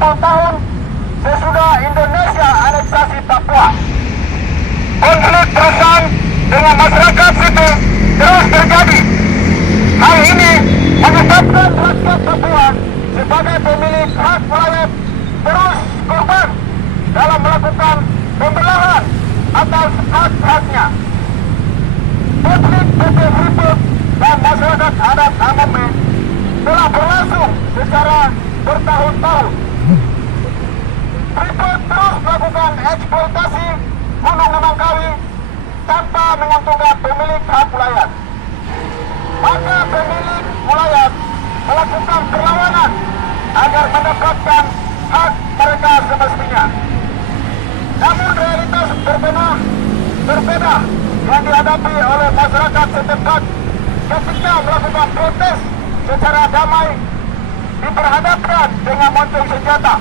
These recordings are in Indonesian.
20 tahun sesudah Indonesia aneksasi Papua. Konflik terusan dengan masyarakat sipil terus terjadi. Hal ini menyebabkan rakyat Papua sebagai pemilik hak wilayah terus korban dalam melakukan pembelahan atas hak-haknya. Konflik PT Freeport dan masyarakat adat Angome telah berlangsung secara bertahun-tahun. Freeport terus melakukan eksploitasi Gunung Nemangkawi tanpa menguntungkan pemilik hak wilayah. Maka pemilik wilayah melakukan perlawanan agar mendapatkan hak mereka semestinya. Namun realitas berbeda yang dihadapi oleh masyarakat setempat ketika melakukan protes secara damai diperhadapkan dengan moncong senjata.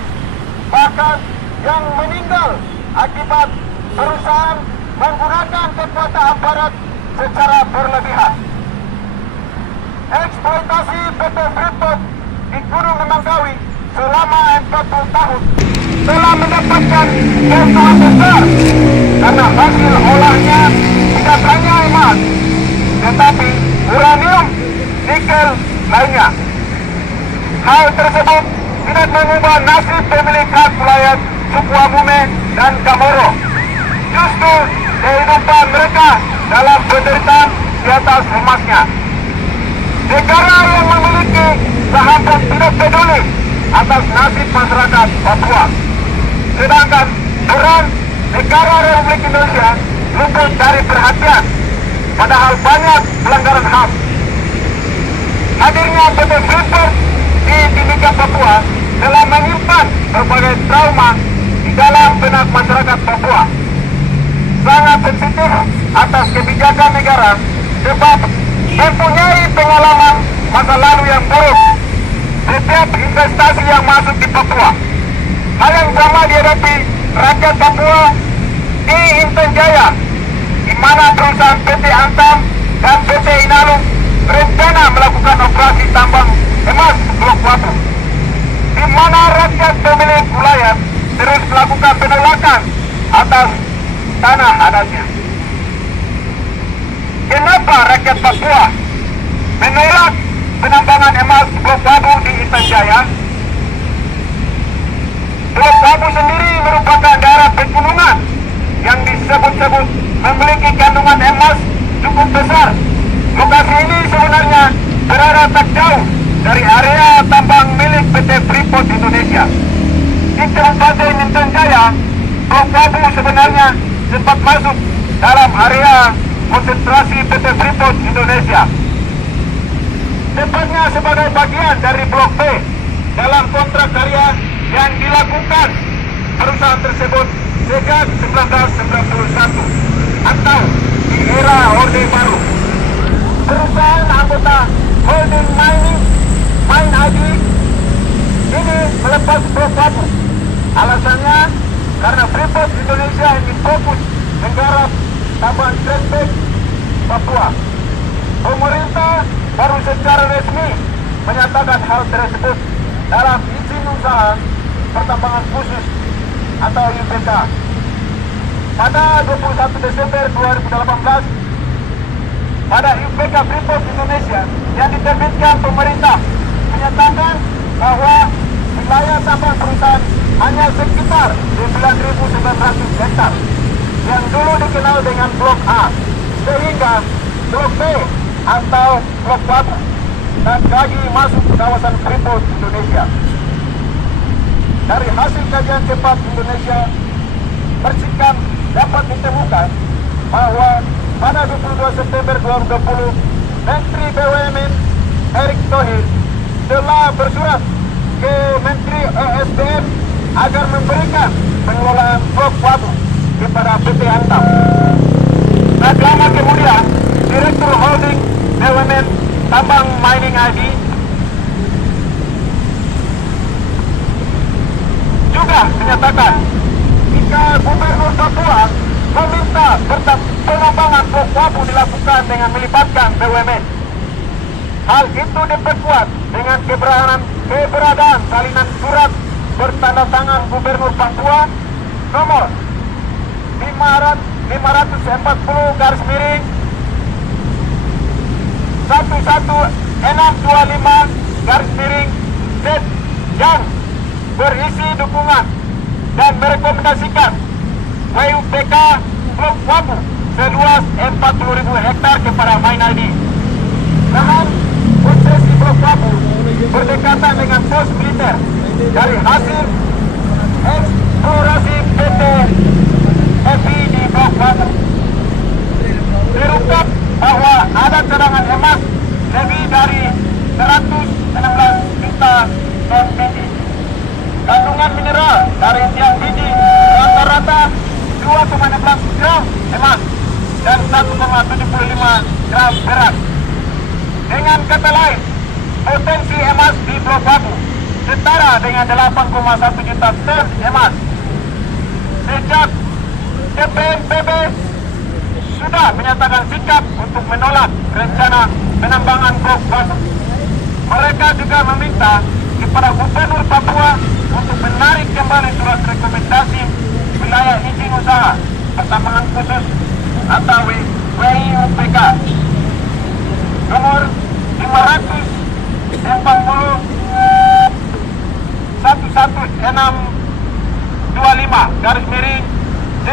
Bahkan yang meninggal akibat perusahaan menggunakan kekuatan aparat secara berlebihan. Eksploitasi PT Freeport di Gunung Nemangkawi selama 40 tahun telah mendapatkan keuntungan besar karena hasil olahnya tidak hanya emas, tetapi uranium, nikel lainnya. Hal tersebut tidak mengubah nasib pemilik hak wilayah suku Angome dan Chamorro. Justru kehidupan mereka dalam penderitaan di atas emasnya. Negara yang memiliki saham pun tidak peduli atas nasib masyarakat Papua. Sedangkan peran negara Republik Indonesia luput dari perhatian, padahal banyak pelanggaran HAM. Hadirnya PT Freeport di Timika Papua telah menyimpan berbagai trauma di dalam benak masyarakat Papua. Sangat sensitif atas kebijakan negara sebab mempunyai pengalaman masa lalu yang buruk. Setiap investasi yang masuk di Papua, hal yang sama dihadapi rakyat Papua di Intan Jaya, di mana perusahaan PT Antam dan PT Inalum berencana melakukan operasi tambang emas Blok Wabu, di mana rakyat pemilik wilayah terus melakukan penolakan atas tanah adatnya. Kenapa rakyat Papua menolak penambangan emas Blok Wabu di Intan Jaya? Blok Wabu sendiri merupakan daerah pegunungan yang disebut-sebut memiliki kandungan emas cukup besar. Lokasi ini sebenarnya berada tak jauh dari area tambang milik PT Freeport Indonesia. Di Kabupaten Intan Jaya, Blok Wabu sebenarnya sempat masuk dalam area konsentrasi PT Freeport Indonesia. Tepatnya sebagai bagian dari Blok B dalam kontrak karya yang dilakukan perusahaan tersebut sejak 1991 atau di era Orde Baru. Perusahaan anggota Holding Mine ID ini melepas Blok Wabu. Alasannya karena Freeport Indonesia ingin fokus menggarap tambang Greenback Papua. Pemerintah baru secara resmi menyatakan hal tersebut dalam izin usaha pertambangan khusus atau IUPK pada 21 Desember 2018. Pada IUPK Freeport Indonesia yang diterbitkan pemerintah menyatakan bahwa wilayah tambang perusahaan hanya sekitar 9.900 hektar yang dulu dikenal dengan Blok A, sehingga Blok B atau Blok Wabu dan lagi masuk ke kawasan Freeport Indonesia. Dari hasil kajian cepat Indonesia Bersihkan dapat ditemukan bahwa pada 22 September 2020 Menteri BUMN Erick Thohir telah bersurat ke Menteri ESDM agar memberikan pengelolaan Blok Wabu kepada PT Antam. Tak lama kemudian, Direktur Holding BUMN Tambang Mining ID juga menyatakan jika Gubernur Papua meminta penambangan Blok Wabu dilakukan dengan melibatkan BUMN. Hal itu diperkuat dengan keberadaan salinan surat bertanda tangan Gubernur Papua nomor 540 garis miring 11625 garis miring Z yang berisi dukungan dan merekomendasikan PUPK Blok Wabu seluas 40.000 hektar kepada MindID. Lahan konsesi Blok Wabu berdekatan dengan pos militer dari hasil eksplorasi PT FI di Blok Wabu. Terungkap bahwa ada cadangan emas lebih dari 116 juta ton biji. Kandungan mineral dari tiap biji rata-rata 2,16 gram emas dan 1,75 gram perak. Dengan kata lain, potensi emas di Blok Wabu setara dengan 8,1 juta ton emas. Sejak TPNPB sudah menyatakan sikap untuk menolak rencana penambangan Blok Wabu. Mereka juga meminta kepada Gubernur Papua untuk menarik kembali surat rekomendasi wilayah izin usaha pertambangan khusus atau WIUPK nomor 540/11625 garis miring Z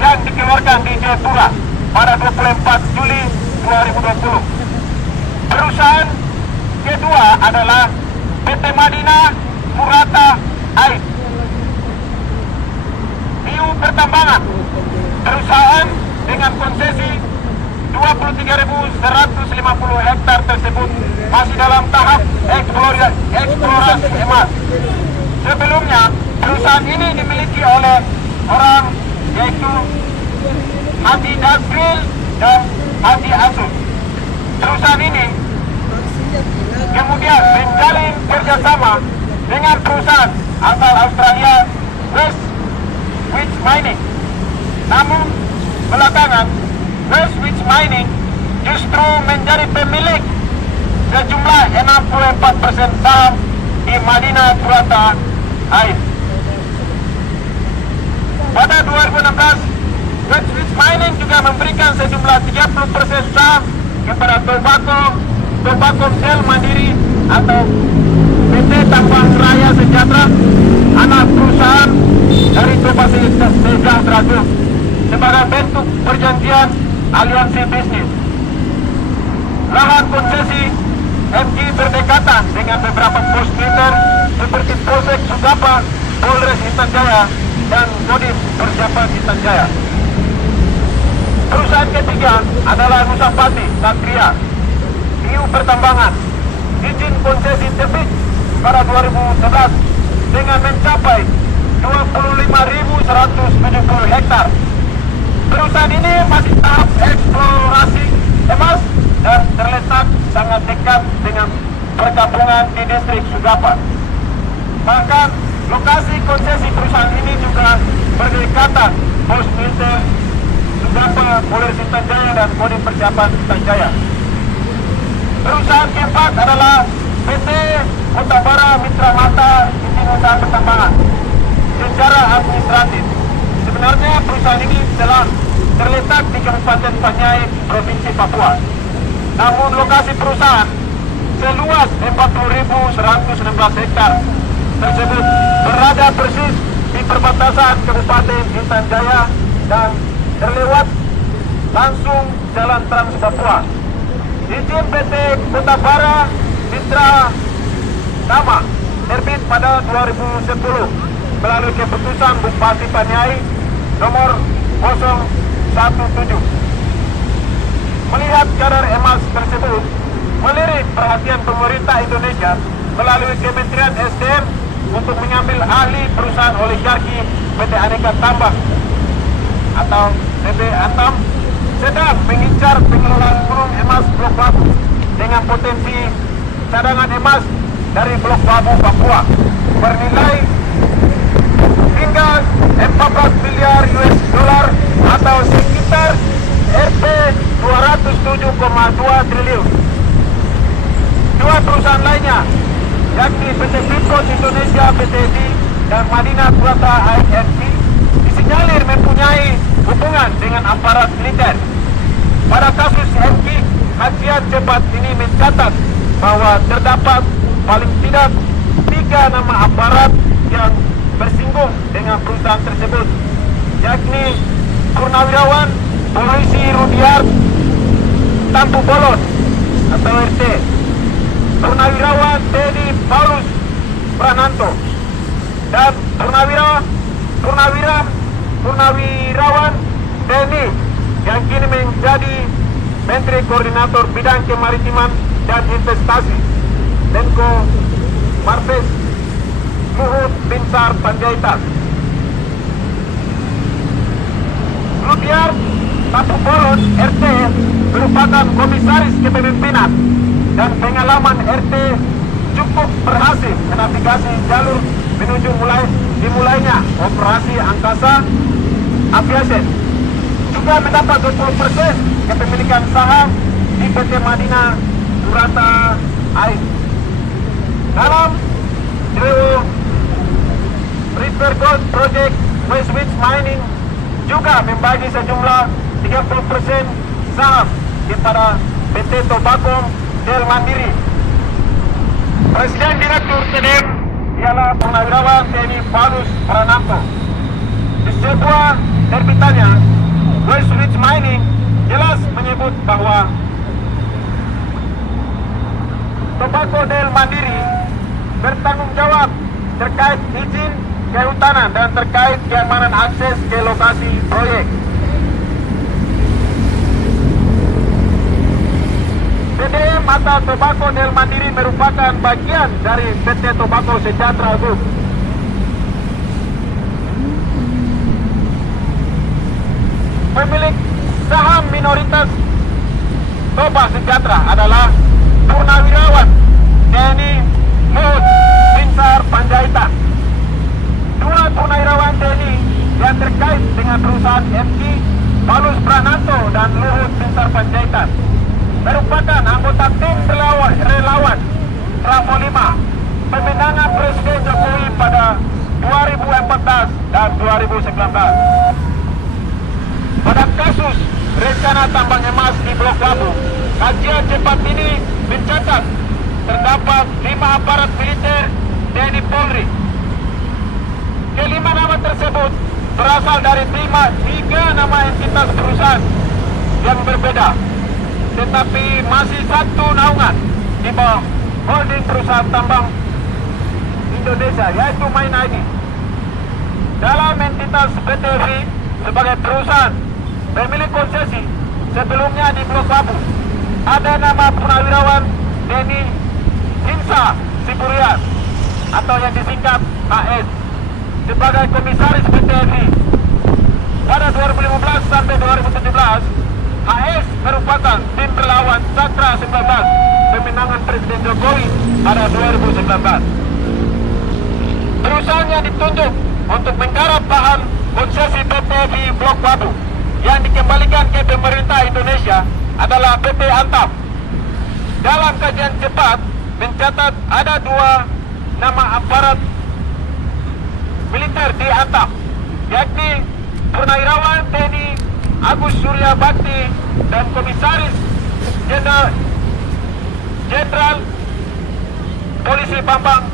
yang dikeluarkan di Jayapura pada 24 Juli 2020. Perusahaan kedua adalah PT Madinah Murata Ait Hiu Pertambangan. Perusahaan dengan konsesi 23.150 hektar tersebut masih dalam tahap eksplorasi emas. Sebelumnya, perusahaan ini dimiliki oleh orang yaitu Haji Dasril dan Haji Asus. Perusahaan ini kemudian menjalin kerjasama dengan perusahaan asal Australia Westwich Mining. Namun belakangan Westwich Mining justru menjadi pemilik sejumlah 64% saham di Madinah Murata Ait. Pada 2016, Westwich Mining juga memberikan sejumlah 30% saham kepada Tobacco Shell Mandiri atau PT Tambang Raya Sejahtera, anak perusahaan dari Tobacco Sejahtera Group, sebagai bentuk perjanjian aliansi bisnis. Lahan konsesi MG berdekatan dengan beberapa pos militer seperti Polsek Sugapa, Polres Intan Jaya, dan Kodim Persiapan Intan Jaya. Perusahaan ketiga adalah Nusapati Satria Hiu Pertambangan. Izin konsesi terbit pada 2011 dengan mencapai 25.170 hektar. Perusahaan ini masih tahap eksplorasi emas dan terletak sangat dekat dengan perkampungan di distrik Sugapa. Bahkan lokasi konsesi perusahaan ini juga berdekatan pos militer Sugapa, Polres Intan Jaya, dan Kodim Persiapan Intan Jaya. Perusahaan keempat adalah PT Kota Bara Mitra Mata Izin Usaha Pertambangan. Secara administratif, sebenarnya perusahaan ini telah terletak di Kabupaten Panyai, Provinsi Papua. Namun lokasi perusahaan seluas 40.116 hektar tersebut berada persis di perbatasan Kabupaten Intan Jaya dan terlewat langsung Jalan Trans Papua. Izin PT Kota Bara Mitra Tama terbit pada 2010 melalui keputusan Bupati Paniai nomor 017. Melihat kadar emas tersebut melirik perhatian pemerintah Indonesia melalui Kementerian SDM untuk mengambil ahli perusahaan oligarki PT Aneka Tambang atau PT Antam sedang mengincar pengelolaan gunung emas Blok Wabu dengan potensi cadangan emas dari Blok Wabu Papua bernilai hingga 14 miliar US dollar atau sekitar Rp 207,2 triliun. Dua perusahaan lainnya yakni PT Freeport Indonesia PTFI dan Madinah Putra INP disinyalir mempunyai hubungan dengan aparat militer. Pada kasus MK, kajian cepat ini mencatat bahwa terdapat paling tidak 3 nama aparat yang bersinggung dengan perusahaan tersebut, yakni Purnawirawan Polisi Rudiart Tampu Bolon atau RT, Purnawirawan TNI Paulus Prananto, dan Purnawirawan TNI yang kini menjadi Menteri Koordinator Bidang Kemaritiman dan Investasi, Menko Marves Luhut Binsar Panjaitan. Rudiart Tampu Bolon RT merupakan komisaris kepemimpinan dan pengalaman RT cukup berhasil menavigasi jalur menuju dimulainya operasi angkasa aviation. Juga mendapat 20% kepemilikan saham di PT Madinah Purata AIS. Dalam River Gold Project, Westwich Mining juga membagi sejumlah 30% saham kepada PT Tobacco Del Mandiri. Presiden Direktur TDM ialah Purnawirawan TNI Paulus Prananto. Di sebuah terbitannya, Westwich Mining jelas menyebut bahwa Tobacco Del Mandiri bertanggung jawab terkait izin kehutanan dan terkait keamanan akses ke lokasi proyek. TDM atau Tobacco Del Mandiri merupakan bagian dari PT Tobacco Sejahtera Group. Pemilik saham minoritas Toba Sejahtera adalah Purnawirawan TNI Luhut Binsar Panjaitan. 2 Purnawirawan TNI yang terkait dengan perusahaan MK, Paulus Prananto dan Luhut Binsar Panjaitan, merupakan anggota tim relawan Bravo 5 pemenangan Presiden Jokowi pada 2014 dan 2019. Pada kasus rencana tambang emas di Blok Labu, kajian cepat ini mencatat terdapat 5 aparat militer TNI Polri. Kelima nama tersebut berasal dari 3 nama entitas perusahaan yang berbeda, tetapi masih satu naungan di bawah holding perusahaan tambang Indonesia, yaitu Main ID. Dalam entitas PT FI sebagai perusahaan pemilik konsesi sebelumnya di Blok Labu, ada nama Purnawirawan TNI Hinsa Siburian atau yang disingkat HS sebagai komisaris PT FI. Pada 2015 sampai 2017, HS merupakan tim relawan Sakra 19 pemenangan Presiden Jokowi pada 2019. Perusahaan yang ditunjuk untuk menggarap bahan konsesi PT FI Blok Labu yang dikembalikan ke pemerintah Indonesia adalah PT Antam. Dalam kajian cepat mencatat ada 2 nama aparat militer di Antam, yakni Purnawirawan TNI Agus Surya Bakti dan Komisaris Jenderal Polisi Bambang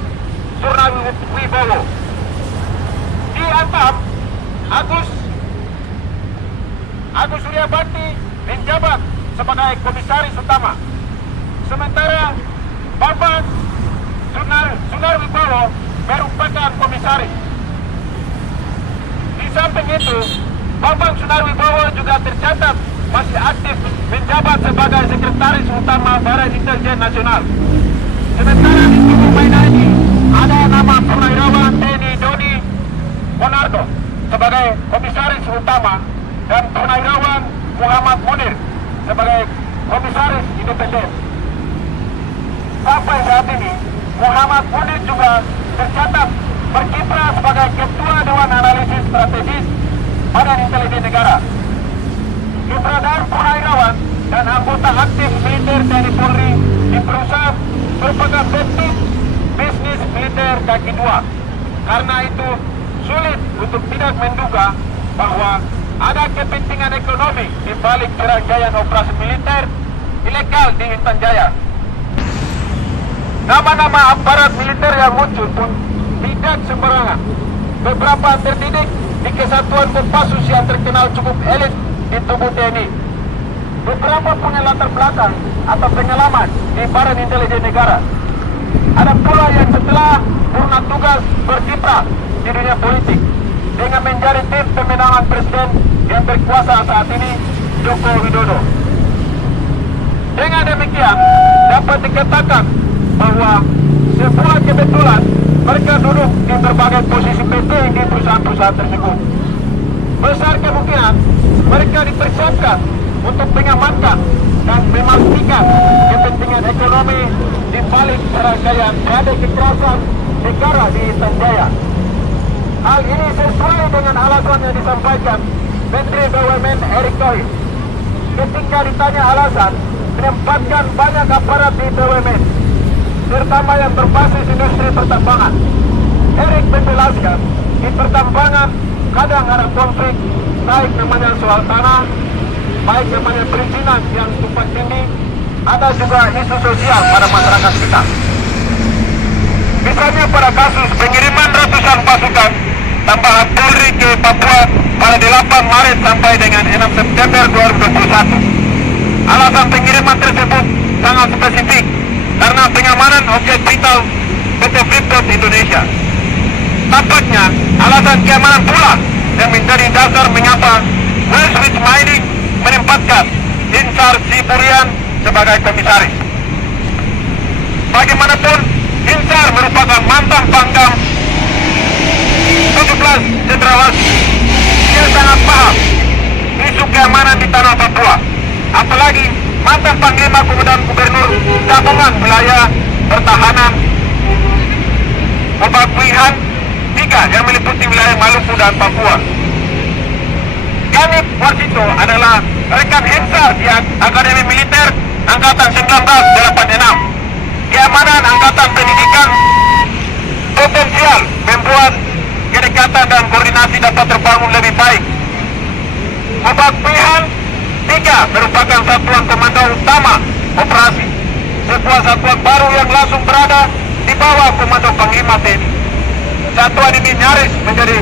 Surnawibowo. Di Antam, Agus Surya Bakti menjabat sebagai komisaris utama, sementara Bambang Surnawibowo merupakan komisaris. Di samping itu, Bambang Surnawibowo juga tercatat masih aktif menjabat sebagai Sekretaris Utama Badan Intelijen Nasional. Sementara di tubuh Main ID ada nama Purnawirawan TNI Doni Monardo sebagai Komisaris Utama dan Purnawirawan Muhammad Munir sebagai Komisaris Independen. Sampai saat ini, Muhammad Munir juga tercatat berkiprah sebagai Ketua Dewan Analisis Strategis Badan Intelijen Negara. Keberadaan Purnawirawan dan anggota aktif militer TNI Polri di perusahaan merupakan bentuk bisnis militer kaki 2. Karena itu sulit untuk tidak menduga bahwa ada kepentingan ekonomi di balik serangkaian operasi militer ilegal di Intan Jaya. Nama-nama aparat militer yang muncul pun tidak sembarangan. Beberapa terdidik di Kesatuan Kopassus yang terkenal cukup elit di tubuh TNI. Beberapa punya latar belakang atau pengalaman di Badan Intelijen Negara. Ada pula yang setelah purna tugas berkiprah di dunia politik dengan menjadi tim pemenangan presiden yang berkuasa saat ini, Joko Widodo. Dengan demikian, dapat dikatakan bahwa sebuah kebetulan mereka duduk di berbagai posisi penting di perusahaan-perusahaan tersebut. Besar kemungkinan mereka dipersiapkan untuk mengamankan dan memastikan kepentingan ekonomi di balik serangkaian badai kekerasan negara di Intan Jaya. Hal ini sesuai dengan alasan yang disampaikan Menteri BUMN Erick Thohir ketika ditanya alasan menempatkan banyak aparat di BUMN, terutama yang berbasis industri pertambangan. Erick menjelaskan, di pertambangan kadang ada konflik, baik namanya soal tanah, baik namanya perizinan yang tumpang tindih, ada juga isu sosial pada masyarakat kita. Misalnya pada kasus pengiriman ratusan pasukan tambahan Polri ke Papua pada 8 Maret sampai dengan 6 September 2021. Alasan pengiriman tersebut sangat spesifik karena pengamanan objek vital PT Freeport Indonesia. Tampaknya alasan keamanan pula yang menjadi dasar mengapa West Ridge Mining menempatkan Insar Siburian sebagai komisaris. Bagaimanapun, Insar merupakan mantan pangdam 17 Cendrawasih. Dia sangat paham isu keamanan di tanah Papua, apalagi mantan Panglima Komandan Gubernur Gabungan Wilayah Pertahanan Pembangunan 3 yang meliputi wilayah Maluku dan Papua. Ganip Warsito adalah rekan Insar di Akademi Militer Angkatan 1986. Keamanan Angkatan Pendidikan potensial membuat kedekatan dan koordinasi dapat terbangun lebih baik. Pembangunan 3 merupakan satuan komando utama operasi, sebuah satuan baru yang langsung berada di bawah komando Panglima TNI. Satuan ini nyaris menjadi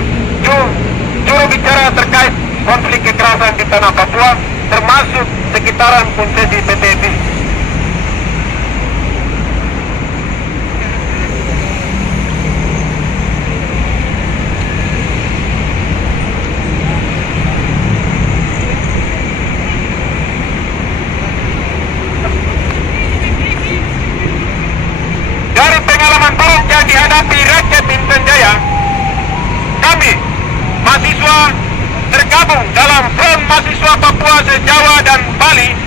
juru bicara terkait konflik kekerasan di tanah Papua, termasuk sekitaran konsesi PT FI. Dari pengalaman buruk yang dihadapi rakyat Intan Jaya, kami, mahasiswa tergabung dalam Front Mahasiswa Papua se-Jawa dan Bali,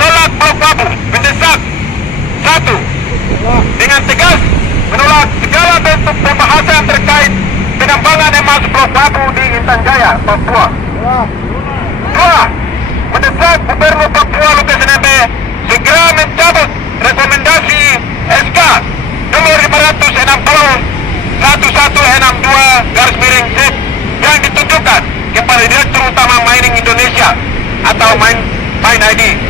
tolak Blok Wabu, mendesak: 1. Dengan tegas menolak segala bentuk pembahasan terkait penambangan emas Blok Wabu di Intan Jaya, Papua. 2. Mendesak Gubernur Papua Lukas NMB segera mencabut rekomendasi SK nomor 560/1162 yang ditujukan kepada Direktur Utama Mining Indonesia atau Mine ID.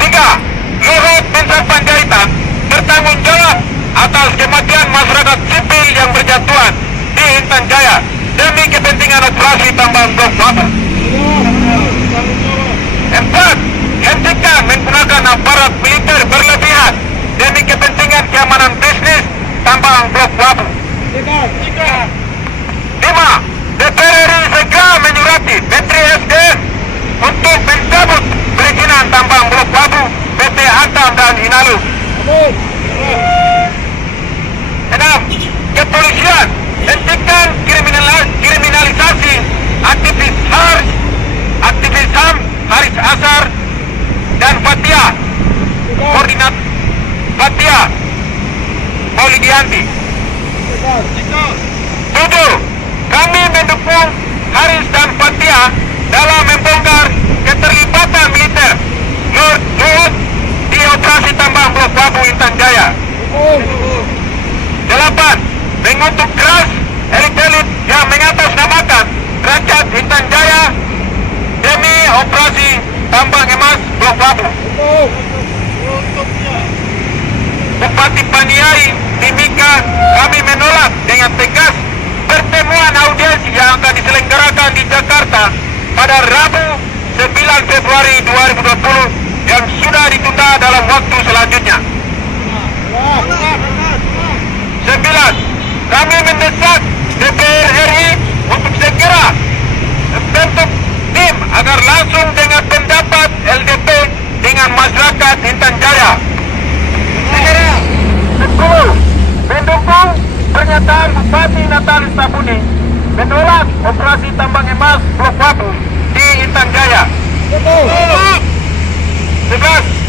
3. Luhut Binsar Panjaitan bertanggung jawab atas kematian masyarakat sipil yang berjatuhan di Intan Jaya demi kepentingan operasi tambang Blok Wabu. 4. Hentikan menggunakan aparat militer berlebihan demi kepentingan keamanan bisnis tambang Blok Wabu. 5. DPR RI segera menyurati Menteri SDM untuk mencabut perizinan tambang Blok Wabu PT Antam dan Inalum. 6. Kepolisian hentikan kriminalisasi aktivis HAM Haris Azhar dan Fathia, koordinat Fathia Maulidianti. 7. Kami mendukung Haris dan Fathia dalam membongkar keterlibatan militer Luhut di operasi tambang Blok Wabu Intan Jaya. 8. Wabu. Bupati Paniai Mimika, kami menolak dengan tegas pertemuan audiensi yang akan diselenggarakan di Jakarta pada Rabu 9 Februari 2020 yang sudah ditunda dalam waktu selanjutnya. 9. Kami mendesak DPR RI untuk segera membentuk tim agar langsung dengan pendapat LDP dengan masyarakat Intan Jaya. 10. Mendukung pernyataan Bupati Natalis Tabuni menolak operasi tambang emas Blok Wabu di Intan Jaya. 11.